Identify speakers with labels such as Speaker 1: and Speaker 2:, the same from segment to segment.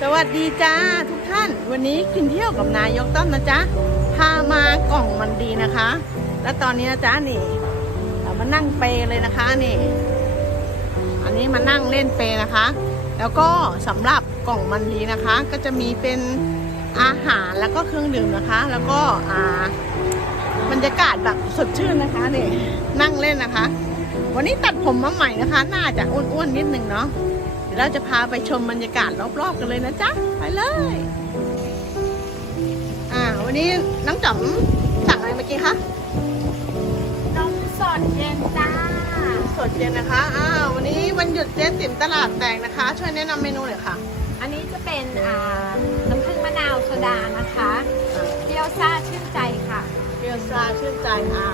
Speaker 1: สวัสดีจ้าทุกท่าน วันนี้กินเที่ยวกับนายกต้อมนะจ๊ะพามากล่องมันดีนะคะ และตอนนี้นะจ๊ะนี่เรามานั่งเปเลยนะคะนี่ อันนี้มานั่งเล่นเปนะคะ แล้วก็สำหรับกล่องมันดีนะคะ ก็จะมีเป็นอาหารแล้วก็เครื่องดื่มนะคะ แล้วก็อ่าบรรยากาศแบบสดชื่นนะคะนี่นั่งเล่นนะคะ วันนี้ตัดผมมาใหม่นะคะ น่าจะอ้วนๆนิดนึงเนาะ เดี๋ยวเราจะพาไปชมบรรยากาศรอบๆกันเลยนะจ๊ะ ไปเลย อ่า วันนี้น้องจ๋อมสั่งอะไรเมื่อกี้คะ
Speaker 2: นมสดเย็นจ้า
Speaker 1: สดเย็นนะคะ อ้าว วันนี้วันหยุดเจ๊ติ๋มตลาดแตกนะคะ ช่วยแนะนำเมนูหน่อยค่ะ
Speaker 2: อันนี้จะเป็นอ่าน้ำผึ้งมะนาวโซดานะคะเปรี้ยวซ่าชื่นใจค่ะ
Speaker 1: เปรี้ยวซ่าชื่นใจอ่า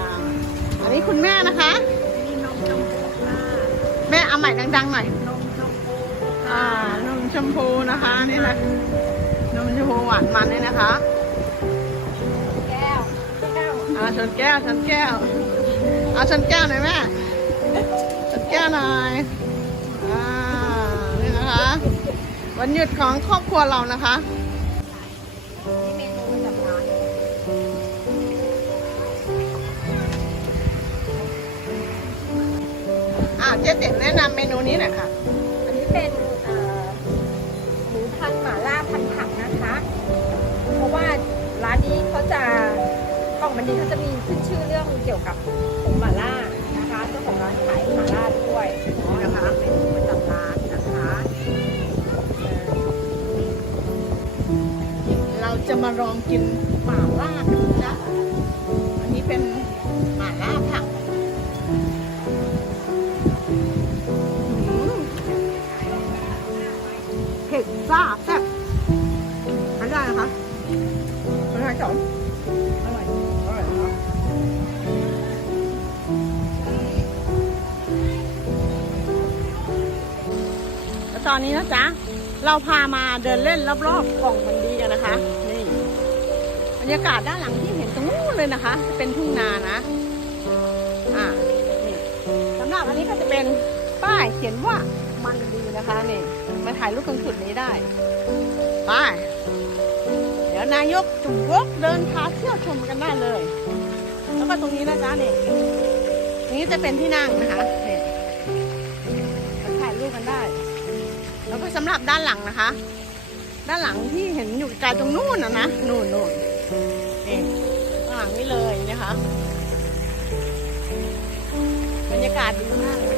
Speaker 1: อันนี้คุณแม่นะคะ
Speaker 2: มีนมชมพูค่ะ
Speaker 1: แม่เอาใหม่ดังๆหน่อย
Speaker 2: นมชมพู
Speaker 1: อ่า นมชมพูนะคะนี่นะนมชมพูหวานมันนี่นะคะ
Speaker 2: แก้วแก้ว
Speaker 1: อ่าชนแก้วชนแก้วเอาชนแก้วหน่อยแม่ชนแก้วหน่อยอ่านี่นะคะ วันหยุดของครอบครัวเรานะคะ
Speaker 2: นี่เมนูประจำร้าน
Speaker 1: อ่าเจ๊เจ๋งแนะนำเมนูนี้หน่อยค่ะ
Speaker 2: อันนี้เป็น มันดีเขาจะมีขึ้นชื่อเรื่องเกี่ยวกับผงหม่าล่านะคะเจ้าของร้านขายหม่าล่าด้วยนะคะเป็นประจำร้านนะคะ
Speaker 1: เราจะมาลองกินหม่าล่ากันนะอันนี้เป็นหม่าล่าผักเผ็ดซ่าแซ่บทานได้นะคะทานได้จ๋อ แล้วตอนนี้นะจ๊ะ เราพามาเดินเล่นรอบๆกล่องมันดีกันนะคะ นี่บรรยากาศด้านหลังที่เห็นตรงนู้นเลยนะคะจะเป็นทุ่งนานะอ่านี่สำหรับอันนี้ก็จะเป็นป้ายเขียนว่ามันดีนะคะนี่มาถ่ายรูปตรงจุดนี้ได้ป้าย วนายกจุกวกเดินพาเที่ยวชมกันได้เลย แล้วก็ตรงนี้นะจ๊ะนี่ตรงนี้จะเป็นที่นั่งนะคะนี่มาถ่ายรูปกันได้ แล้วก็สำหรับด้านหลังนะคะ ด้านหลังที่เห็นอยู่ไกลตรงนู้นนะนะนู่นนู่นนี่ด้านหลังนี้เลยนะคะ บรรยากาศดีมากเลย